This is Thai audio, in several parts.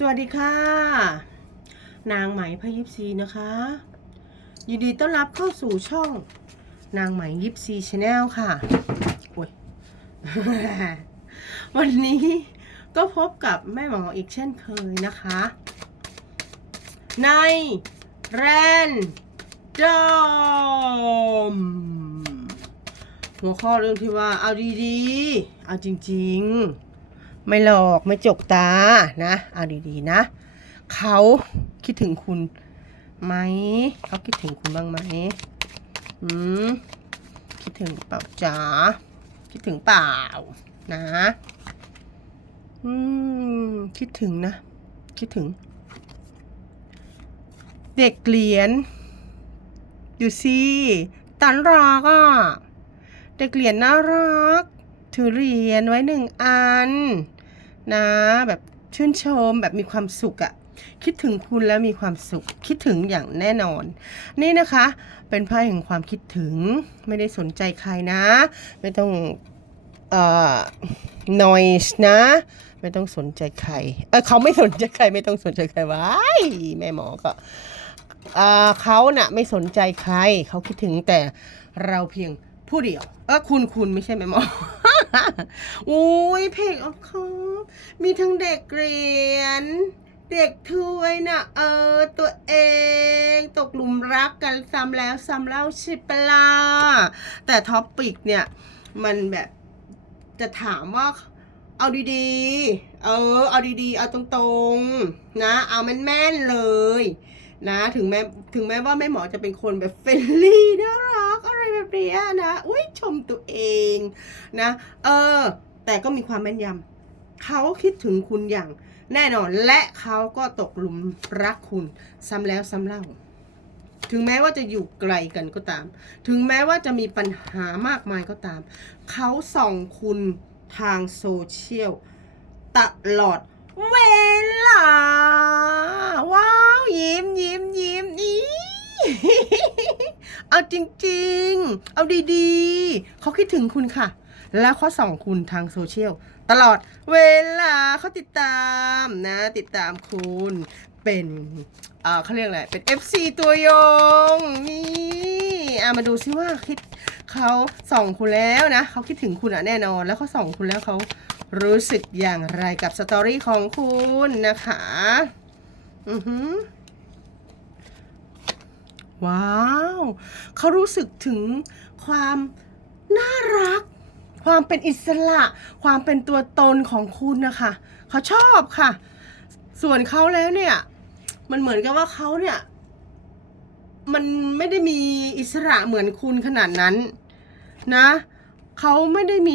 สวัสดีค่ะ นางไหมพยิปซีนะคะ ยินดีต้อนรับเข้าสู่ช่อง นางไหมยิปซีชาแนลค่ะโอ้ย วันนี้ก็พบกับแม่หมออีกเช่นเคยนะคะ ในแรนดอมหัวข้อเรื่องที่ว่าเอาดีๆ เอาจริง ๆ ไม่หลอกไม่จกตานะเอาดีๆนะ เขาคิดถึงคุณไหมเขาคิดถึงคุณบ้างไหมอืมคิดถึงเปล่าจ๋าคิดถึงเปล่านะ อืมคิดถึงนะ คิดถึง เด็กเหรียญอยู่สิตันรักอะเด็กเหรียญน่ารัก ถือเหรียญไว้หนึ่งอัน นะ แบบชื่นชมแบบมีความสุขอะคิดถึงคุณแล้วมีความสุขคิดถึงอย่างแน่นอน นี่นะคะ เป็นไพ่แห่งความคิดถึงไม่ได้สนใจใครนะ ไม่ต้องเอ่อ noise นะ ไม่ต้องสนใจใครเออเขาไม่สนใจใคร ไม่ต้องสนใจใครว้ายแม่หมอก็เอ่อเขาน่ะไม่สนใจใคร เขาคิดถึงแต่เราเพียงผู้เดียวเออคุณคุณไม่ใช่แม่หมอ อุ้ยเพลงออฟคอมีทั้งเด็กเรียน เด็กถ้วยนะเออ ตัวเองตกหลุมรักกันซ้ำแล้วซ้ำเล่าชิปลา แต่ท็อปปิกเนี่ย มันแบบจะถามว่าเอาดีๆ เออ เอาดีๆ เอาตรงๆ นะ เอาแม่นๆเลย นะถึงแม้ถึงแม้ว่าแม่หมอจะเป็นคนแบบเฟรนลี่น่ารักอะไรแบบนี้นะอุ้ยชมตัวเองนะเออแต่ก็มีความแม่นยำเขาคิดถึงคุณอย่างแน่นอนและเขาก็ตกหลุมรักคุณซ้ำแล้วซ้ำเล่า ถึงแม้ว่าจะอยู่ไกลกันก็ตาม ถึงแม้ว่าจะมีปัญหามากมายก็ตาม เขาส่องคุณทางโซเชียลตลอดเวลา จริง ๆ เอาดีๆ เขาคิดถึงคุณค่ะ แล้วเขาส่องคุณทางโซเชียลตลอดเวลาเขาติดตามนะ ติดตามคุณเป็นเอ่อเขาเรียกอะไร เป็น FC ตัวยง นี่อะมาดูซิว่าคิดเขาส่องคุณแล้วนะ เขาคิดถึงคุณอะแน่นอน แล้วเขาส่องคุณแล้วเขารู้สึกอย่างไรกับสตอรี่ของคุณนะคะ อือหือ ว้าว เขารู้สึกถึงความน่ารัก ความเป็นอิสระ ความเป็นตัวตนของคุณนะคะ เขาชอบค่ะ ส่วนเขาแล้วเนี่ย มันเหมือนกับว่าเขาเนี่ย มันไม่ได้มีอิสระเหมือนคุณขนาดนั้น นะ เขาไม่ได้มี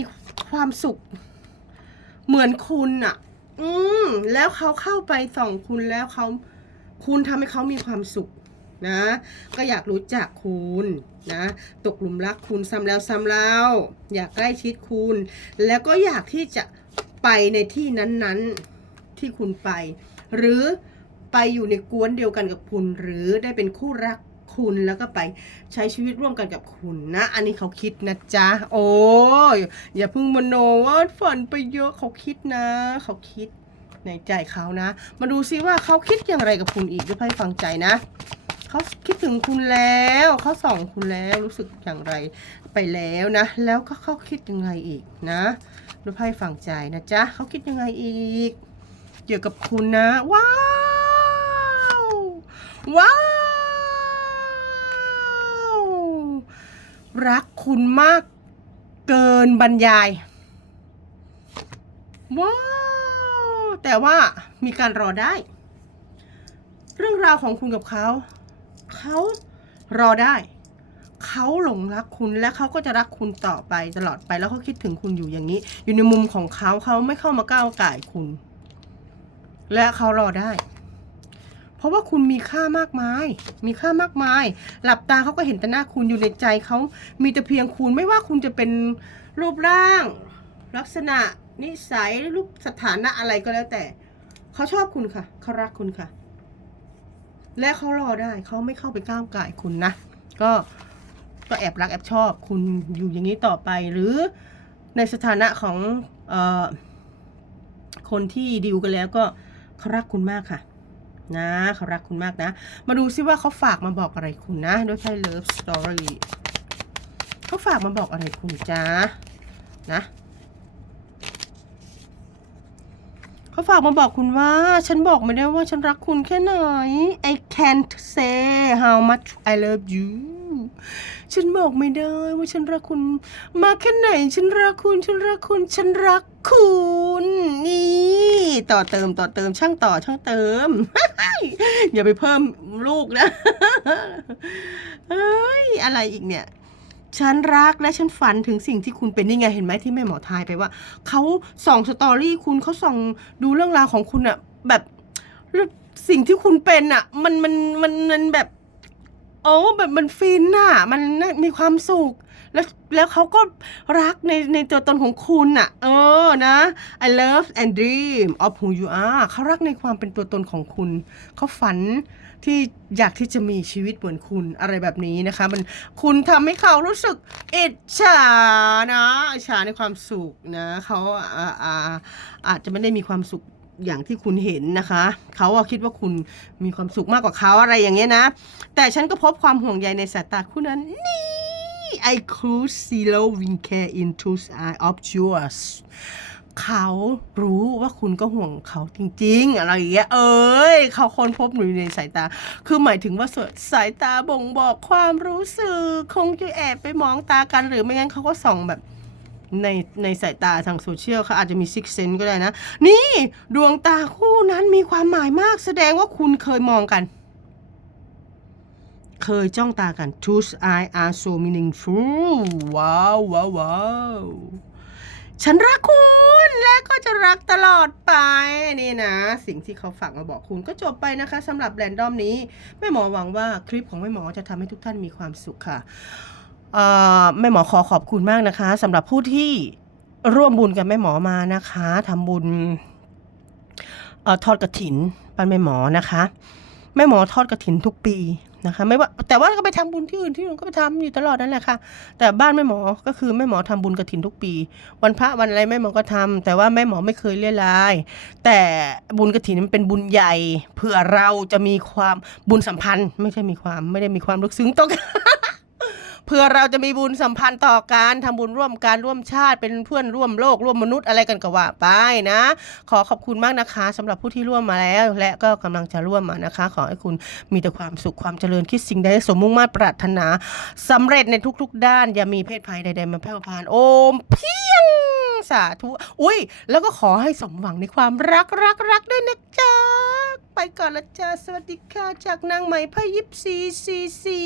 ความสุข เหมือนคุณอะอืม แล้วเขาเข้าไปส่องคุณแล้วเขา คุณทำให้เขามีความสุข นะ ก็อยากรู้จักคุณนะ ตกหลุมรักคุณซ้ำแล้วซ้ำเล่าอยากใกล้ชิดคุณ แล้วก็อยากที่จะไปในที่นั้นๆที่คุณไป หรือไปอยู่ในกวนเดียวกันกับคุณ หรือได้เป็นคู่รักคุณแล้วก็ไปใช้ชีวิตร่วมกันกับคุณนะ อันนี้เขาคิดนะจ๊ะ โอ้ยอย่าเพิ่งมโนว่าฝันไปเยอะเขาคิดนะ เขาคิดในใจเขานะ มาดูซิว่าเขาคิดอย่างไรกับคุณอีกด้วยให้ฟังใจนะ เขาคิดถึงคุณแล้วเขาส่องคุณแล้วรู้สึกอย่างไรไปแล้วนะ แล้วก็เขาคิดยังไงอีกนะดูไพ่ฝั่งใจนะจ๊ะเขาคิดยังไงอีกเกี่ยวกับคุณนะ ว้าวว้าวรักคุณมากเกินบรรยายว้าวแต่ว่ามีการรอได้ เรื่องราวของคุณกับเขา เขารอได้ เขาหลงรักคุณและเขาก็จะรักคุณต่อไปตลอดไปแล้วเขาคิดถึงคุณอยู่อย่างนี้ อยู่ในมุมของเขาเขาไม่เข้ามาก้าวไก่ายคุณ และเขารอได้ เพราะว่าคุณมีค่ามากมาย มีค่ามากมาย หลับตาเขาก็เห็นแต่หน้าคุณอยู่ในใจเขามีแต่เพียงคุณไม่ว่าคุณจะเป็นรูปร่าง ลักษณะนิสัยรูปสถานะอะไรก็แล้วแต่เขาชอบคุณค่ะเขารักคุณค่ะ และเขารอได้เขาไม่เข้าไปก้าวไก่คุณนะ ก็ก็แอบรักแอบชอบ คุณอยู่อย่างนี้ต่อไป หรือในสถานะของออคนที่ดิวกันแล้วก็เขารักคุณมากค่ะ นะเขารักคุณมากนะ มาดูซิว่าเขาฝากมาบอกอะไรคุณนะ ด้วยไพ่ Love Story เขาฝากมาบอกอะไรคุณจ้านะ เขาฝากมาบอกคุณว่า ฉันบอกไม่ได้ว่าฉันรักคุณแค่ไหน I can't say how much I love you ฉันบอกไม่ได้ว่าฉันรักคุณ มากแค่ไหน ฉันรักคุณ ฉันรักคุณ ฉันรักคุณ นี่ ต่อเติมต่อเติมช่างต่อช่างเติม อย่าไปเพิ่มลูกนะเฮ้ยอะไรอีกเนี่ย ฉันรักและฉันฝันถึงสิ่งที่คุณเป็นนี่ไงเห็นไหมที่แม่หมอทายไปว่าเขาส่องสตอรี่คุณเขาส่องดูเรื่องราวของคุณอะแบบสิ่งที่คุณเป็นอะมันมันมันมันแบบโอ้แบบมันฟินอะมันมีความสุข แล้วแล้วเขาก็รักในในตัวตนของคุณอะเออนะ I love and dream of who you are เขารักในความเป็นตัวตนของคุณ เขาฝัน ที่อยากที่จะมีชีวิตเหมือนคุณอะไรแบบนี้นะคะ มันคุณทำให้เขารู้สึกอิจฉานะอิจฉาในความสุขนะเขาอาอาอาจจะไม่ได้มีความสุขอย่างที่คุณเห็นนะคะ เขาคิดว่าคุณมีความสุขมากกว่าเขาอะไรอย่างเงี้ยนะ แต่ฉันก็พบความห่วงใยในสายตาคู่นั้นนี่ I could see loving care into eye of yours เขารู้ว่าคุณก็ห่วงเขาจริง ๆ อะไรอย่างเงี้ย เอ้ย เขาค้นพบหนูในสายตา คือหมายถึงว่าสายตาบ่งบอกความรู้สึก คงจะแอบไปมองตากัน หรือไม่งั้นเขาก็ส่องแบบในในสายตาทางโซเชียลเขาอาจจะมีซิกเซนก็ได้นะ นี่ดวงตาคู่นั้นมีความหมายมาก แสดงว่าคุณเคยมองกัน เคยจ้องตากัน Whose eye are so meaningful ว้าวว้าวว้าว ฉันรักคุณและก็จะรักตลอดไปนี่นะ สิ่งที่เขาฝากมาบอกคุณก็จบไปนะคะสำหรับแรนดอมนี้แม่หมอหวังว่าคลิปของแม่หมอจะทำให้ทุกท่านมีความสุขค่ะแม่หมอขอขอบคุณมากนะคะสำหรับผู้ที่ร่วมบุญกับแม่หมอมานะคะทำบุญอทอดกระถินปันแม่หมอนะคะ แม่หมอทอดกระถินทุกปี นะคะไม่ว่าแต่ว่าก็ไปทำบุญที่อื่นที่อื่นก็ไปทำอยู่ตลอดนั่นแหละค่ะ แต่บ้านแม่หมอก็คือแม่หมอทำบุญกระถินทุกปี วันพระวันอะไรแม่หมอก็ทำแต่ว่าแม่หมอไม่เคยเลี่ยราย แต่บุญกระถินมันเป็นบุญใหญ่เพื่อเราจะมีความบุญสัมพันธ์ ไม่ใช่มีความไม่ได้มีความลึกซึ้งต่อกัน พื่อเราจะมีบุญสัมพันธ์ต่อการทำบุญร่วมการร่วมชาติเป็นเพื่อนร่วมโลกร่วมมนุษย์อะไรกันก็ว่าไปนะ ขอขอบคุณมากนะคะสำหรับผู้ที่ร่วมมาแล้ว และก็กำลังจะร่วมมานะคะ ขอให้คุณมีแต่ความสุขความเจริญคิดสิ่งใดสมมุ่งมา่ปรารถนาสำเร็จในทุก ๆ ด้าน อย่ามีเพศภัยใดๆมาแพร่ผ่านโอมเพียงสาธุอุ้ย แล้วก็ขอให้สมหวังในความรักรักรักด้วยนะจ๊ะ ไปก่อนละจ้าสวัสดีค่ะ จากนางไหมพยิบซีซีซี